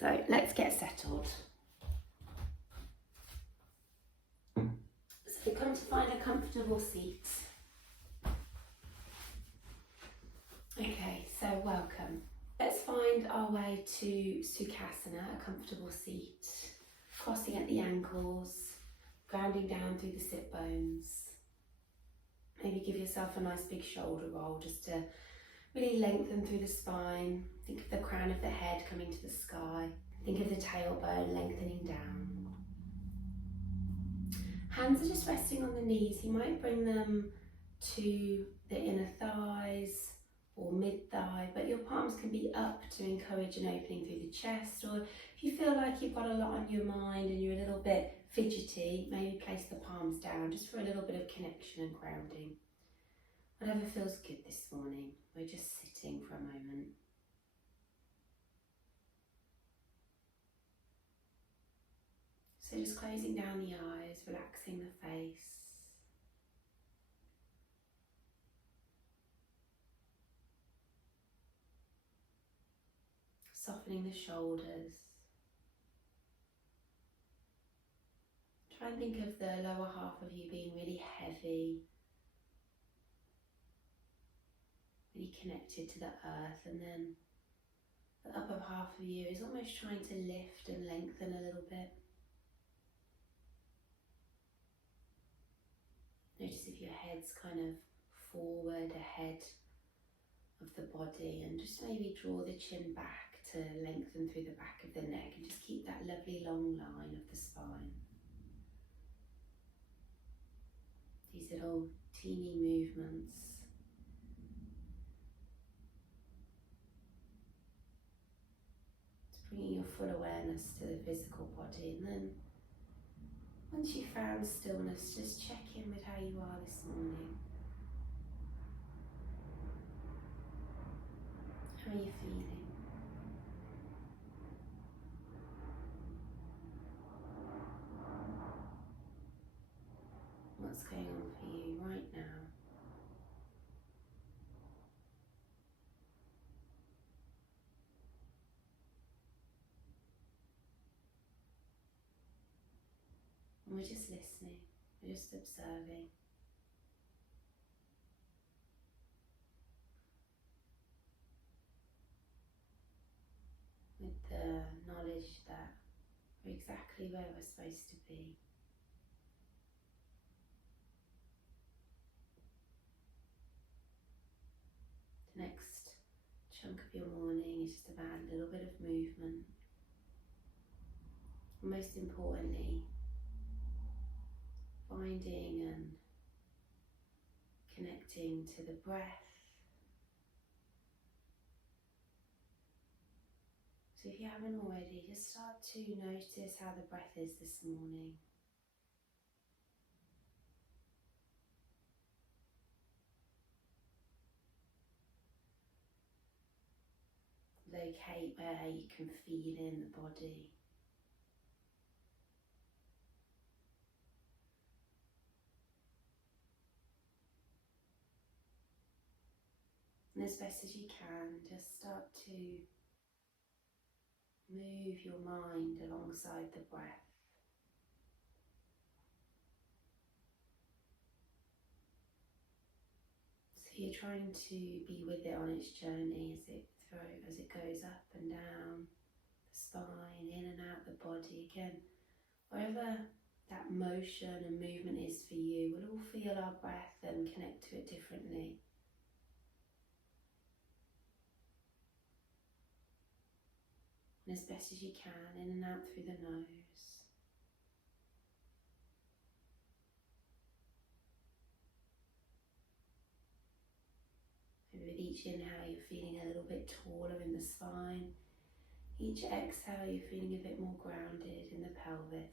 So let's get settled. So we're going to find a comfortable seat. Okay, so welcome. Let's find our way to Sukhasana, a comfortable seat, crossing at the ankles, grounding down through the sit bones. Maybe give yourself a nice big shoulder roll just to really lengthen through the spine. Think of the crown of the head coming to the sky. Think of the tailbone lengthening down. Hands are just resting on the knees. You might bring them to the inner thighs or mid-thigh, but your palms can be up to encourage an opening through the chest, or if you feel like you've got a lot on your mind and you're a little bit fidgety, maybe place the palms down just for a little bit of connection and grounding. Whatever feels good this morning. We're just sitting for a moment. So just closing down the eyes, relaxing the face. Softening the shoulders. Try and think of the lower half of you being really heavy, really connected to the earth, and then the upper half of you is almost trying to lift and lengthen a little bit. Notice if your head's kind of forward, ahead of the body, and just maybe draw the chin back to lengthen through the back of the neck and just keep that lovely long line of the spine. These little teeny movements. Just bringing your full awareness to the physical body, and then once you've found stillness, just check in with how you are this morning. How are you feeling? What's going on for you right now? And we're just listening, we're just observing. With the knowledge that we're exactly where we're supposed to be. The next chunk of your morning is just about a little bit of movement. And most importantly, finding and connecting to the breath. So if you haven't already, just start to notice how the breath is this morning. Locate where you can feel in the body. And as best as you can, just start to move your mind alongside the breath. So you're trying to be with it on its journey as it goes up and down the spine, in and out the body. Again, wherever that motion and movement is for you, we'll all feel our breath and connect to it differently. And as best as you can, in and out through the nose. And with each inhale, you're feeling a little bit taller in the spine. Each exhale, you're feeling a bit more grounded in the pelvis.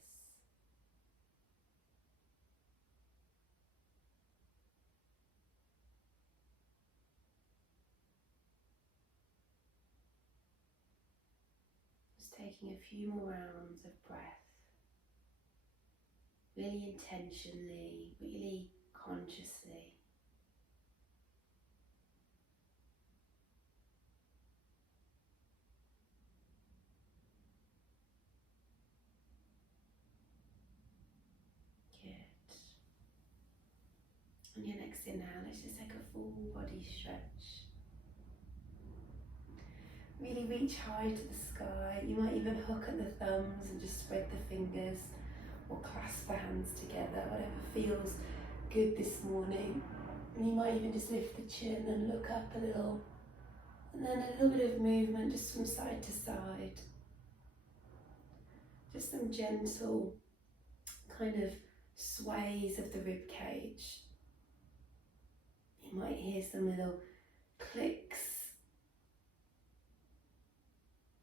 Just taking a few more rounds of breath. Really intentionally, really consciously. inhale. Let's just take a full body stretch. Really reach high to the sky. You might even hook at the thumbs and just spread the fingers or clasp the hands together, whatever feels good this morning. And you might even just lift the chin and look up a little. And then a little bit of movement just from side to side. Just some gentle kind of sways of the rib cage. You might hear some little clicks.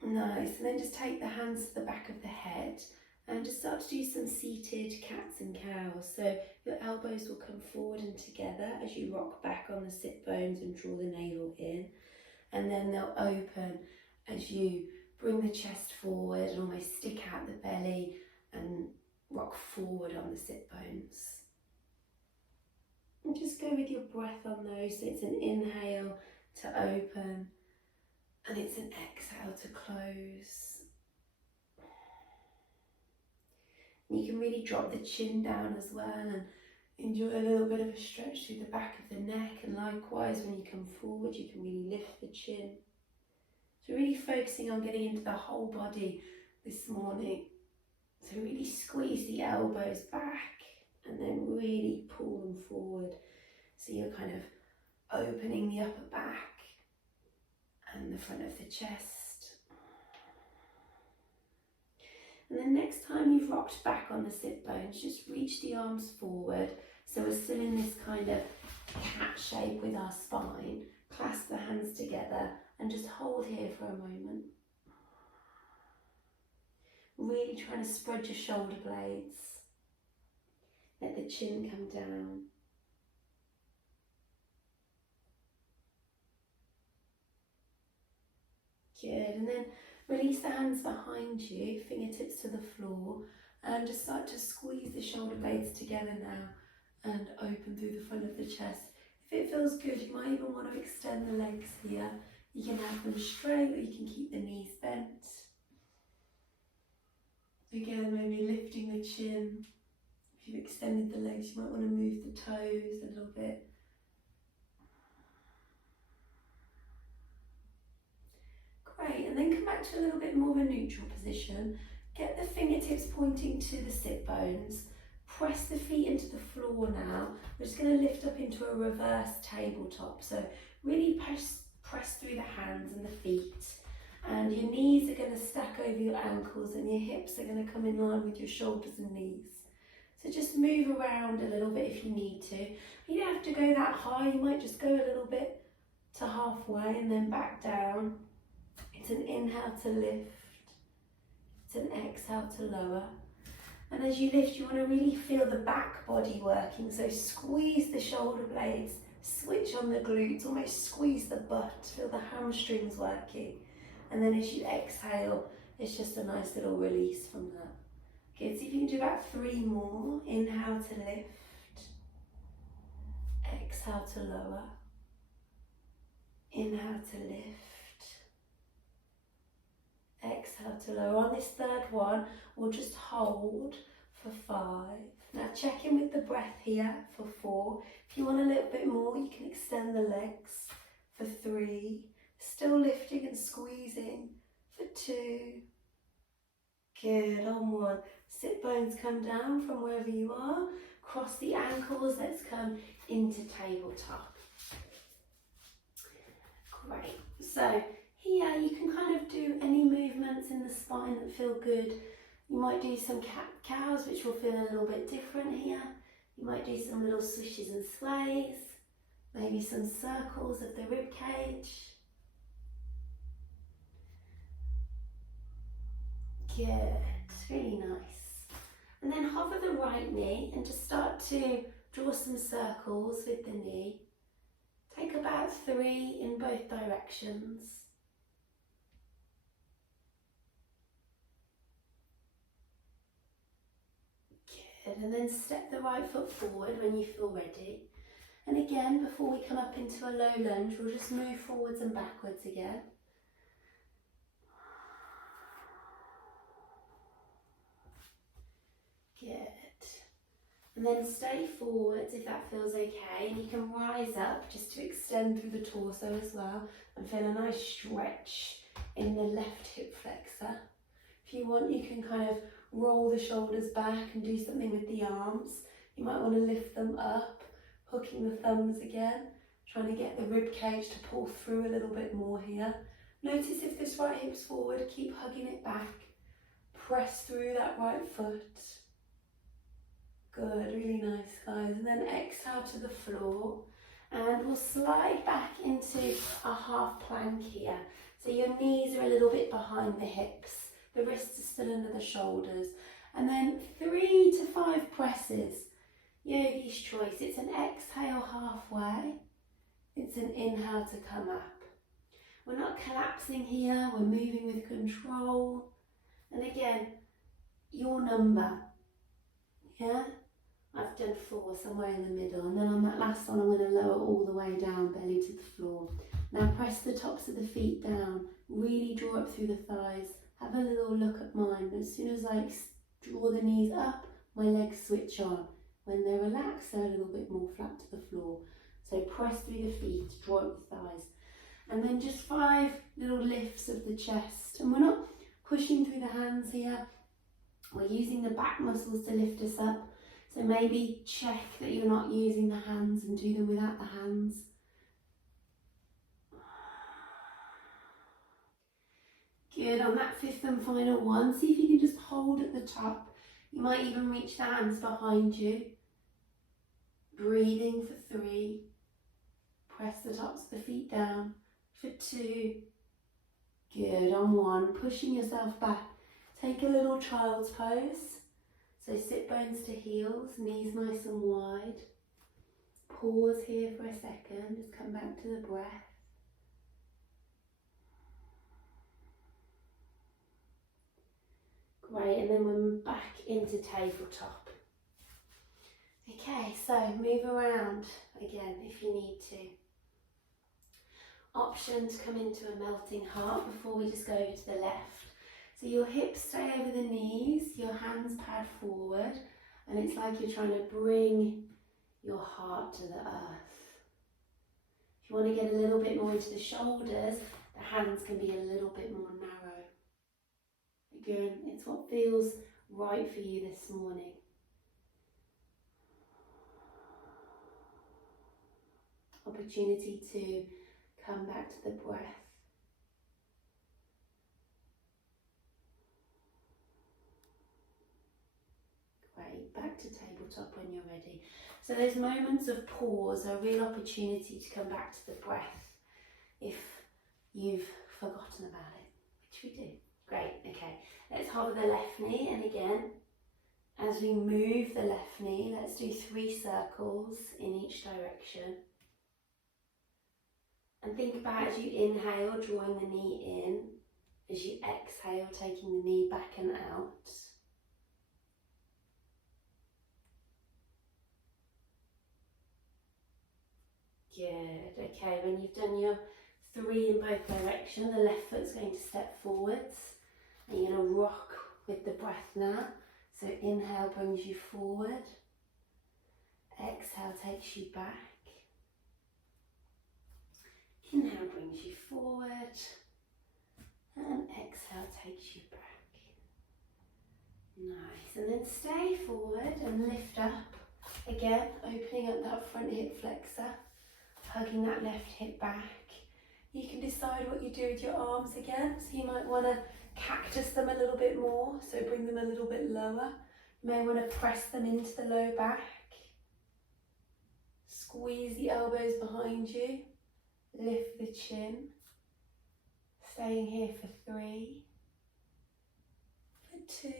Nice, and then just take the hands to the back of the head and just start to do some seated cats and cows. So your elbows will come forward and together as you rock back on the sit bones and draw the navel in. And then they'll open as you bring the chest forward and almost stick out the belly and rock forward on the sit bones. And just go with your breath on those. So it's an inhale to open and it's an exhale to close. And you can really drop the chin down as well and enjoy a little bit of a stretch through the back of the neck. And likewise, when you come forward, you can really lift the chin. So really focusing on getting into the whole body this morning. So really squeeze the elbows back and then really pull them forward. So you're kind of opening the upper back and the front of the chest. And then next time you've rocked back on the sit bones, just reach the arms forward. So we're still in this kind of cat shape with our spine. Clasp the hands together and just hold here for a moment. Really trying to spread your shoulder blades. Let the chin come down. Good, and then release the hands behind you, fingertips to the floor, and just start to squeeze the shoulder blades together now and open through the front of the chest. If it feels good, you might even want to extend the legs here. You can have them straight or you can keep the knees bent. Again, maybe lifting the chin. If you've extended the legs, you might want to move the toes a little bit. Great, and then come back to a little bit more of a neutral position. Get the fingertips pointing to the sit bones. Press the feet into the floor now. We're just going to lift up into a reverse tabletop. So really press through the hands and the feet. And your knees are going to stack over your ankles and your hips are going to come in line with your shoulders and knees. So just move around a little bit if you need to. You don't have to go that high. You might just go a little bit to halfway and then back down. It's an inhale to lift. It's an exhale to lower. And as you lift, you want to really feel the back body working. So squeeze the shoulder blades, switch on the glutes, almost squeeze the butt, feel the hamstrings working. And then as you exhale, it's just a nice little release from that. Good, so if you can do about 3 more. Inhale to lift. Exhale to lower. Inhale to lift. Exhale to lower. On this third one, we'll just hold for 5. Now check in with the breath here for 4. If you want a little bit more, you can extend the legs for 3. Still lifting and squeezing for 2. Good, on 1. Sit bones come down from wherever you are. Cross the ankles, let's come into tabletop. Great, so here you can kind of do any movements in the spine that feel good. You might do some cat-cows, which will feel a little bit different here. You might do some little swishes and sways, maybe some circles of the rib cage. Good, really nice. And then hover the right knee and just start to draw some circles with the knee. Take about 3 in both directions. Good, and then step the right foot forward when you feel ready. And again, before we come up into a low lunge, we'll just move forwards and backwards again. Good. And then stay forwards if that feels okay, and you can rise up just to extend through the torso as well and feel a nice stretch in the left hip flexor. If you want, you can kind of roll the shoulders back and do something with the arms. You might want to lift them up, hooking the thumbs again, trying to get the rib cage to pull through a little bit more here. Notice if this right hip's forward, keep hugging it back. Press through that right foot. Good, really nice, guys. And then exhale to the floor, and we'll slide back into a half plank here. So your knees are a little bit behind the hips, the wrists are still under the shoulders. And then 3 to 5 presses, yogi's choice. It's an exhale halfway, it's an inhale to come up. We're not collapsing here, we're moving with control. And again, your number, yeah? I've done 4, somewhere in the middle, and then on that last one I'm going to lower all the way down, belly to the floor. Now press the tops of the feet down, really draw up through the thighs, have a little look at mine. As soon as I draw the knees up, my legs switch on. When they're relaxed, they're a little bit more flat to the floor. So press through the feet, draw up the thighs. And then just 5 little lifts of the chest. And we're not pushing through the hands here, we're using the back muscles to lift us up. So maybe check that you're not using the hands and do them without the hands. Good, on that 5th and final one, see if you can just hold at the top. You might even reach the hands behind you. Breathing for 3. Press the tops of the feet down for 2. Good, on 1, pushing yourself back. Take a little child's pose. So sit bones to heels, knees nice and wide. Pause here for a second, just come back to the breath. Great, and then we're back into tabletop. Okay, so move around again if you need to. Option to come into a melting heart before we just go over to the left. So your hips stay over the knees, your hands pad forward, and it's like you're trying to bring your heart to the earth. If you want to get a little bit more into the shoulders, the hands can be a little bit more narrow. Again, it's what feels right for you this morning. Opportunity to come back to the breath. Great, back to tabletop when you're ready. So those moments of pause are a real opportunity to come back to the breath if you've forgotten about it, which we do. Great, okay. Let's hover the left knee, and again, as we move the left knee, let's do 3 circles in each direction. And think about as you inhale, drawing the knee in, as you exhale, taking the knee back and out. Good, okay, when you've done your 3 in both directions, the left foot's going to step forwards, and you're going to rock with the breath now. So inhale brings you forward, exhale takes you back, inhale brings you forward, and exhale takes you back. Nice, and then stay forward and lift up, again opening up that front hip flexor, hugging that left hip back. You can decide what you do with your arms again, so you might want to cactus them a little bit more, so bring them a little bit lower. You may want to press them into the low back. Squeeze the elbows behind you, lift the chin. Staying here for 3, for 2.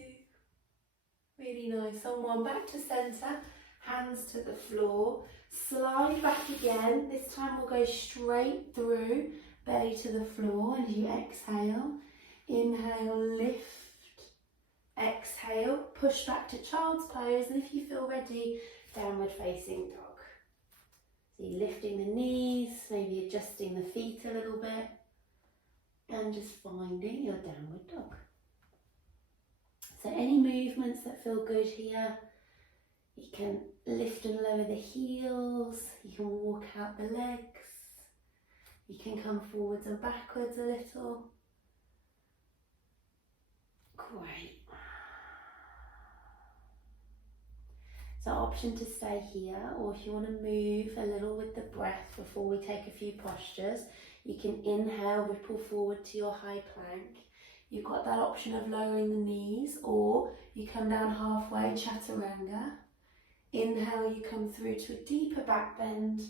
Really nice. On 1, back to centre, hands to the floor. Slide back again. This time we'll go straight through, belly to the floor as you exhale. Inhale, lift. Exhale, push back to child's pose, and if you feel ready, downward facing dog. So you're lifting the knees, maybe adjusting the feet a little bit, and just finding your downward dog. So any movements that feel good here, You can lift and lower the heels, you can walk out the legs, you can come forwards and backwards a little. Great. So option to stay here, or if you want to move a little with the breath before we take a few postures, you can inhale, ripple forward to your high plank. You've got that option of lowering the knees, or you come down halfway, chaturanga. Inhale, you come through to a deeper back bend,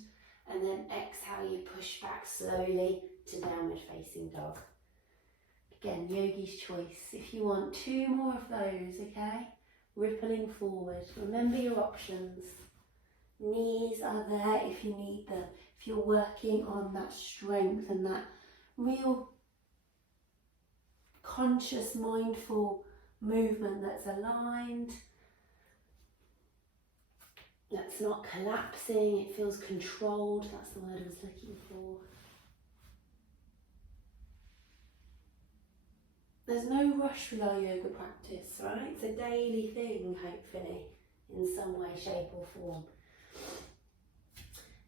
and then exhale, you push back slowly to downward facing dog. Again, yogi's choice. If you want 2 more of those, okay? Rippling forward. Remember your options. Knees are there if you need them. If you're working on that strength and that real conscious, mindful movement that's aligned, that's not collapsing, it feels controlled. That's the word I was looking for. There's no rush with our yoga practice, right? It's a daily thing, hopefully, in some way, shape or form.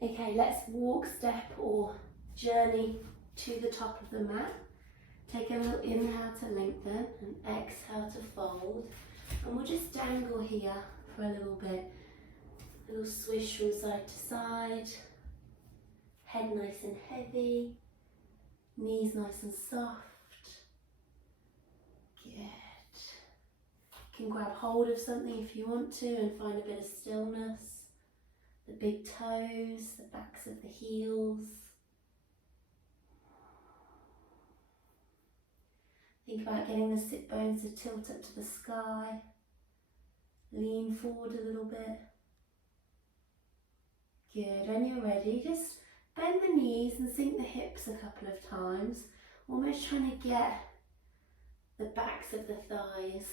Okay, let's walk, step or journey to the top of the mat. Take a little inhale to lengthen and exhale to fold. And we'll just dangle here for a little bit. A little swish from side to side. Head nice and heavy. Knees nice and soft. Good. You can grab hold of something if you want to and find a bit of stillness. The big toes, the backs of the heels. Think about getting the sit bones to tilt up to the sky. Lean forward a little bit. Good. When you're ready, just bend the knees and sink the hips a couple of times, almost trying to get the backs of the thighs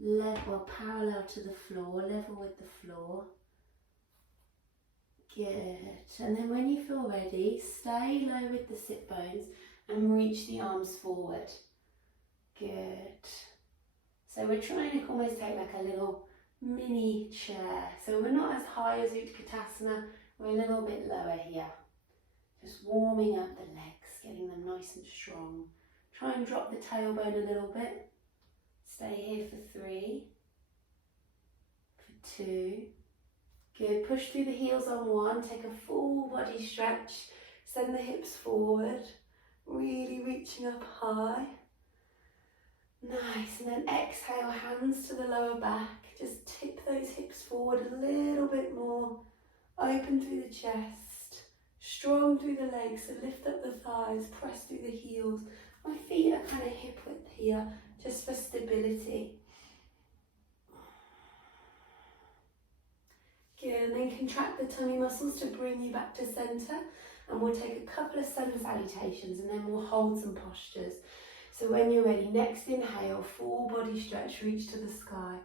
level, parallel to the floor, level with the floor. Good. And then when you feel ready, stay low with the sit bones and reach the arms forward. Good. So we're trying to almost take like a little mini chair. So we're not as high as Utkatasana, we're a little bit lower here. Just warming up the legs, getting them nice and strong. Try and drop the tailbone a little bit. Stay here for 3, for 2. Good, push through the heels on 1, take a full body stretch, send the hips forward, really reaching up high. Nice, and then exhale, hands to the lower back, just tip those hips forward a little bit more, open through the chest, strong through the legs, so lift up the thighs, press through the heels. My feet are kind of hip width here, just for stability. Good, and then contract the tummy muscles to bring you back to centre, and we'll take a couple of sun salutations and then we'll hold some postures. So when you're ready, next inhale, full body stretch, reach to the sky.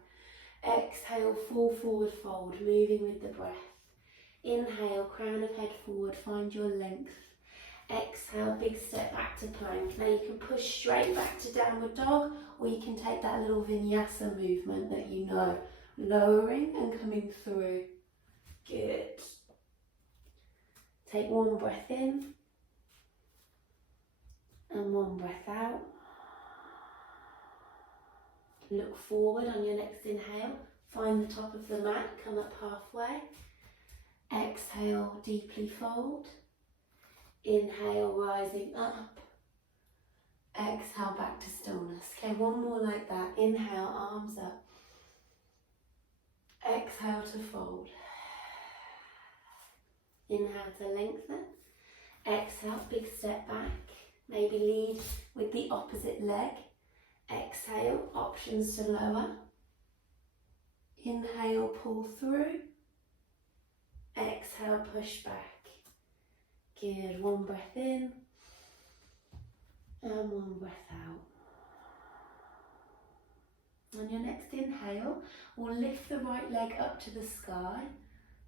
Exhale, full forward fold, moving with the breath. Inhale, crown of head forward, find your length. Exhale, big step back to plank. Now you can push straight back to downward dog, or you can take that little vinyasa movement that you know, lowering and coming through. Good. Take 1 breath in and 1 breath out. Look forward on your next inhale. Find the top of the mat, come up halfway. Exhale, deeply fold. Inhale, rising up. Exhale, back to stillness. Okay, 1 more like that. Inhale, arms up. Exhale to fold. Inhale to lengthen. Exhale, big step back. Maybe lead with the opposite leg. Exhale, options to lower. Inhale, pull through. Exhale, push back. Good, 1 breath in and 1 breath out. On your next inhale, we'll lift the right leg up to the sky.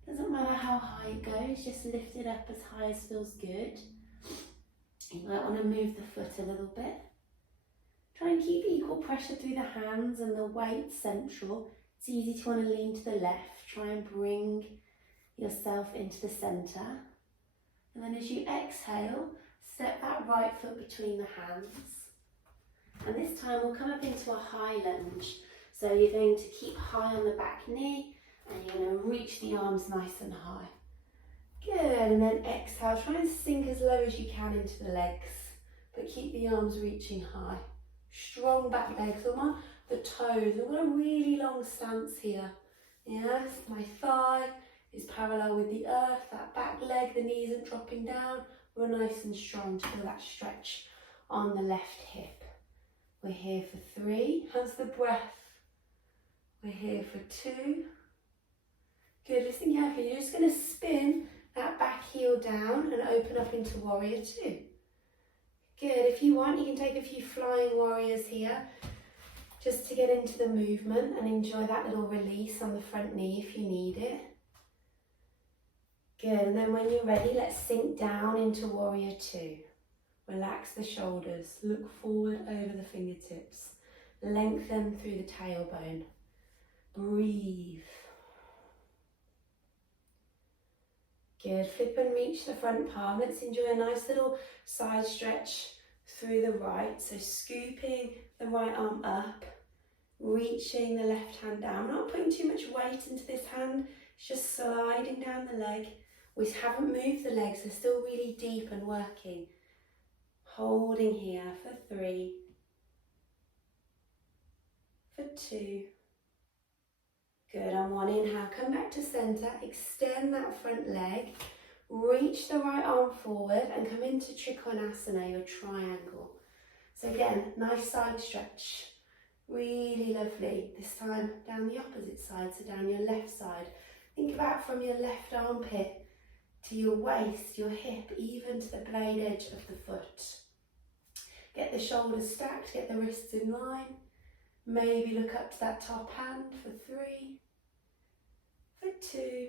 Doesn't matter how high it goes, just lift it up as high as feels good. You might want to move the foot a little bit. Try and keep equal pressure through the hands and the weight central. It's easy to want to lean to the left. Try and bring yourself into the centre. And then as you exhale, step that right foot between the hands. And this time we'll come up into a high lunge. So you're going to keep high on the back knee and you're going to reach the arms nice and high. Good, and then exhale, try and sink as low as you can into the legs, but keep the arms reaching high. Strong back legs, I want the toes, I want a really long stance here. Yes, my thigh is parallel with the earth, that back leg, the knee isn't dropping down. We're nice and strong to feel that stretch on the left hip. We're here for 3, how's the breath? We're here for 2. Good, listen carefully, you're just going to spin that back heel down and open up into warrior 2. Good, if you want you can take a few flying warriors here just to get into the movement and enjoy that little release on the front knee if you need it. Good, and then when you're ready, let's sink down into warrior 2. Relax the shoulders, look forward over the fingertips, lengthen through the tailbone, breathe. Good, flip and reach the front palm. Let's enjoy a nice little side stretch through the right. So scooping the right arm up, reaching the left hand down. Not putting too much weight into this hand, it's just sliding down the leg. We haven't moved the legs, they're still really deep and working. Holding here for 3, for 2. Good, on 1 inhale, come back to centre, extend that front leg, reach the right arm forward and come into Trikonasana, your triangle. So again, nice side stretch, really lovely. This time down the opposite side, so down your left side. Think about from your left armpit to your waist, your hip, even to the blade edge of the foot. Get the shoulders stacked, get the wrists in line. Maybe look up to that top hand for 3, for 2.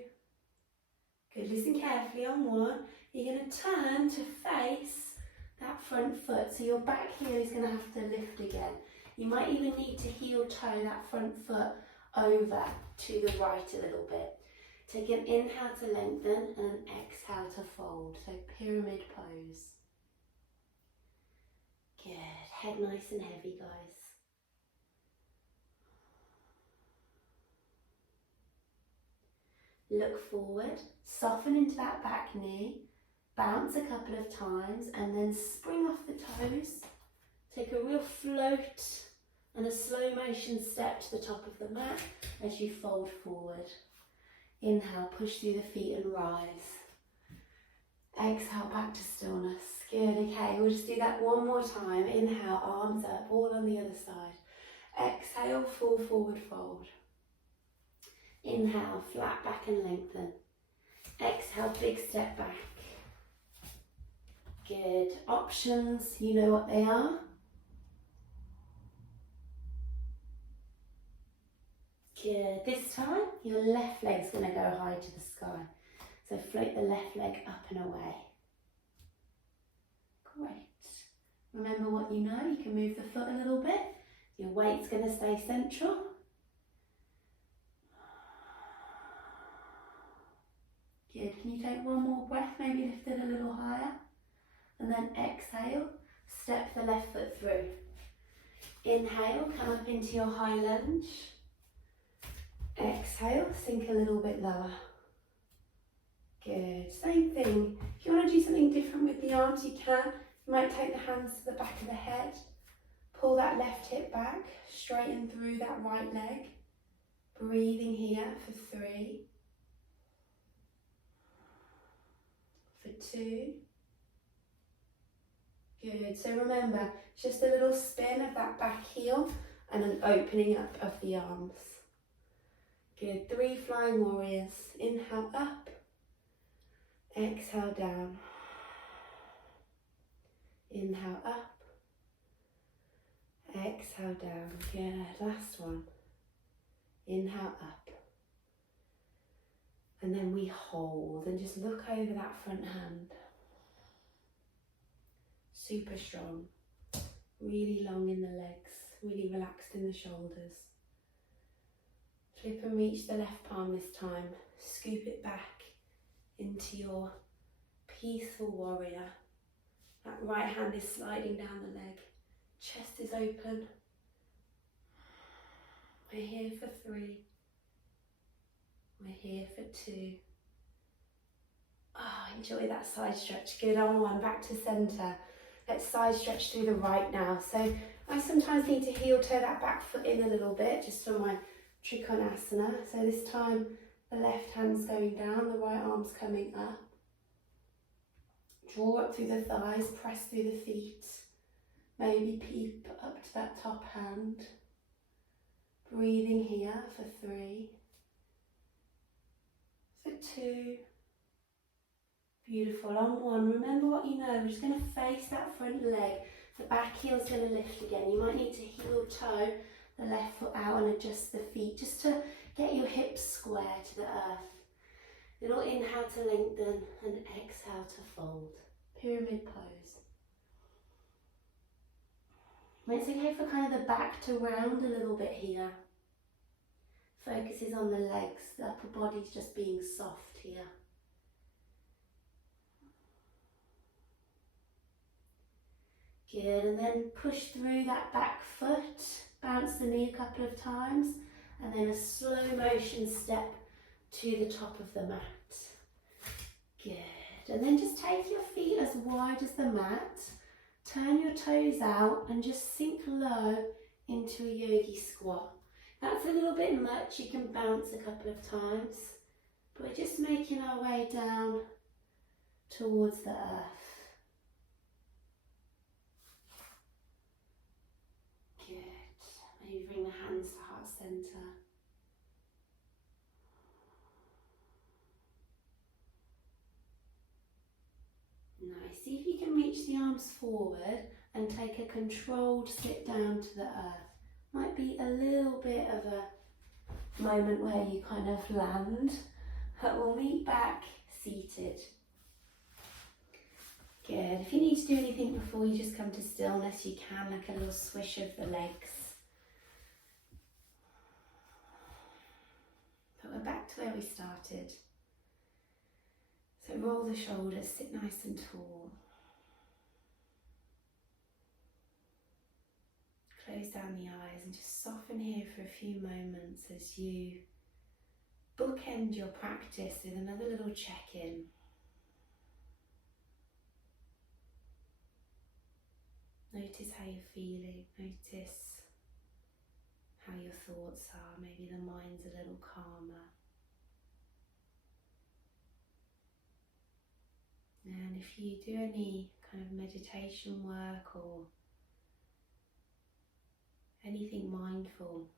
Good, listen carefully on 1. You're going to turn to face that front foot. So your back heel is going to have to lift again. You might even need to heel toe that front foot over to the right a little bit. Take an inhale to lengthen and an exhale to fold. So pyramid pose. Good, head nice and heavy, guys. Look forward, soften into that back knee, bounce a couple of times and then spring off the toes. Take a real float and a slow motion step to the top of the mat as you fold forward. Inhale, push through the feet and rise. Exhale, back to stillness. Good, okay, we'll just do that one more time. Inhale, arms up, all on the other side. Exhale, fall forward, fold. Inhale, flat back and lengthen. Exhale, big step back. Good. Options, you know what they are. Good. This time, your left leg's going to go high to the sky. So float the left leg up and away. Great. Remember what you know, you can move the foot a little bit. Your weight's going to stay central. Good. Can you take one more breath, maybe lift it a little higher? And then exhale, step the left foot through. Inhale, come up into your high lunge. Exhale, sink a little bit lower. Good, same thing. If you want to do something different with the arms, you can. You might take the hands to the back of the head. Pull that left hip back, straighten through that right leg. Breathing here for 3. For 2. Good, so remember, just a little spin of that back heel and an opening up of the arms. Good, 3 flying warriors. Inhale up, exhale down. Inhale up, exhale down. Good, last one. Inhale up. And then we hold and just look over that front hand. Super strong, really long in the legs, really relaxed in the shoulders. Flip and reach the left palm this time. Scoop it back into your peaceful warrior. That right hand is sliding down the leg. Chest is open. We're here for 3. We're here for 2. Ah, enjoy that side stretch. Good, on 1, back to centre. Let's side stretch through the right now. So I sometimes need to heel toe that back foot in a little bit, just for my Trikonasana. So this time the left hand's going down, the right arm's coming up. Draw up through the thighs, press through the feet. Maybe peep up to that top hand. Breathing here for 3. For 2. Beautiful. On 1, remember what you know. We're just going to face that front leg. The back heel's going to lift again. You might need to heel toe the left foot out and adjust the feet just to get your hips square to the earth. Little inhale to lengthen and exhale to fold. Pyramid pose. And it's okay for kind of the back to round a little bit here. Focus is on the legs. The upper body's just being soft here. Good, and then push through that back foot, bounce the knee a couple of times, and then a slow motion step to the top of the mat. Good, and then just take your feet as wide as the mat, turn your toes out and just sink low into a yogi squat. That's a little bit much, you can bounce a couple of times, but we're just making our way down towards the earth. Maybe bring the hands to heart centre. Nice. See if you can reach the arms forward and take a controlled sit down to the earth. Might be a little bit of a moment where you kind of land, but we'll meet back seated. Good. If you need to do anything before you just come to stillness, you can, like a little swish of the legs. But we're back to where we started. So roll the shoulders, sit nice and tall. Close down the eyes and just soften here for a few moments as you bookend your practice with another little check-in. Notice how you're feeling, notice how your thoughts are, maybe the mind's a little calmer. And if you do any kind of meditation work or anything mindful,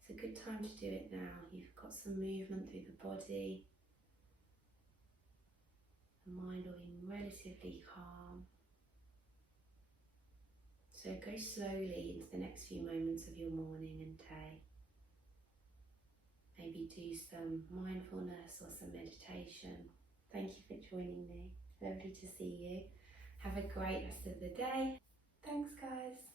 it's a good time to do it now. You've got some movement through the body, the mind will be relatively calm. So go slowly into the next few moments of your morning and day. Maybe do some mindfulness or some meditation. Thank you for joining me. Lovely to see you. Have a great rest of the day. Thanks, guys.